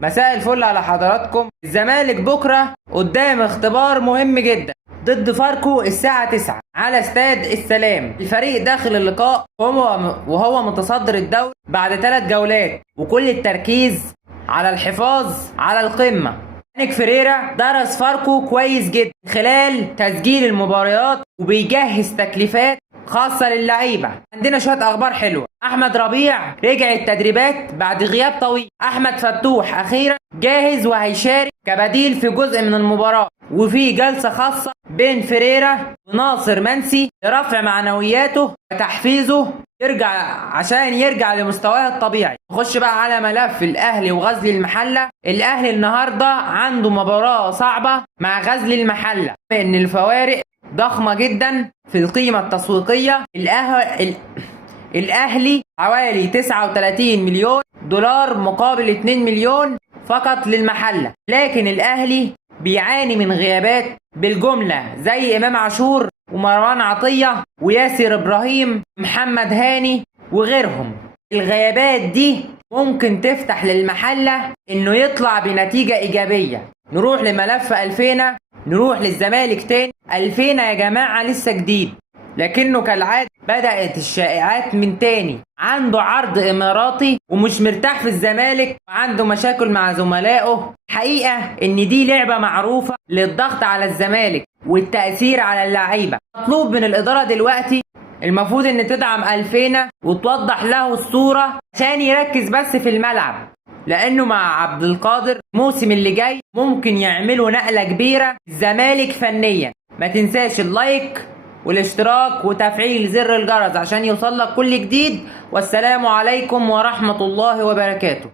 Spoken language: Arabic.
مساء الفل على حضراتكم. الزمالك بكرة قدام اختبار مهم جدا ضد فاركو الساعة 9 على استاد السلام. الفريق داخل اللقاء وهو متصدر الدوري بعد 3 جولات، وكل التركيز على الحفاظ على القمة. يانيك فيريرا درس فاركو كويس جدا خلال تسجيل المباريات وبيجهز تكليفات خاصة للعيبة. عندنا شوية أخبار حلوة. أحمد ربيع رجع التدريبات بعد غياب طويل. أحمد فتوح أخيرا جاهز وهيشارك كبديل في جزء من المباراة، وفي جلسة خاصة بين فيريرا وناصر منسي لرفع معنوياته وتحفيزه عشان يرجع لمستواه الطبيعي. نخش بقى على ملف الأهلي وغزل المحلة. الأهلي النهاردة عنده مباراة صعبة مع غزل المحلة، إن الفوارق ضخمة جدا في القيمة التسويقية. الأهلي حوالي 39 مليون دولار مقابل 2 مليون فقط للمحلة، لكن الأهلي بيعاني من غيابات بالجملة زي إمام عاشور ومروان عطية وياسر إبراهيم ومحمد هاني وغيرهم. الغيابات دي ممكن تفتح للمحلة إنه يطلع بنتيجة إيجابية. نروح لملف ألفينا، نروح للزمالك تاني. ألفينا يا جماعة لسه جديد، لكنه كالعادة بدأت الشائعات من تاني. عنده عرض إماراتي ومش مرتاح في الزمالك وعنده مشاكل مع زملائه. حقيقة إن دي لعبة معروفة للضغط على الزمالك والتأثير على اللعيبة. مطلوب من الإدارة دلوقتي المفروض إن تدعم ألفينا وتوضح له الصورة عشان يركز بس في الملعب، لأنه مع عبد القادر الموسم اللي جاي ممكن يعملوا نقلة كبيرة الزمالك فنيا. ما تنساش اللايك والاشتراك وتفعيل زر الجرس عشان يوصلك كل جديد. والسلام عليكم ورحمة الله وبركاته.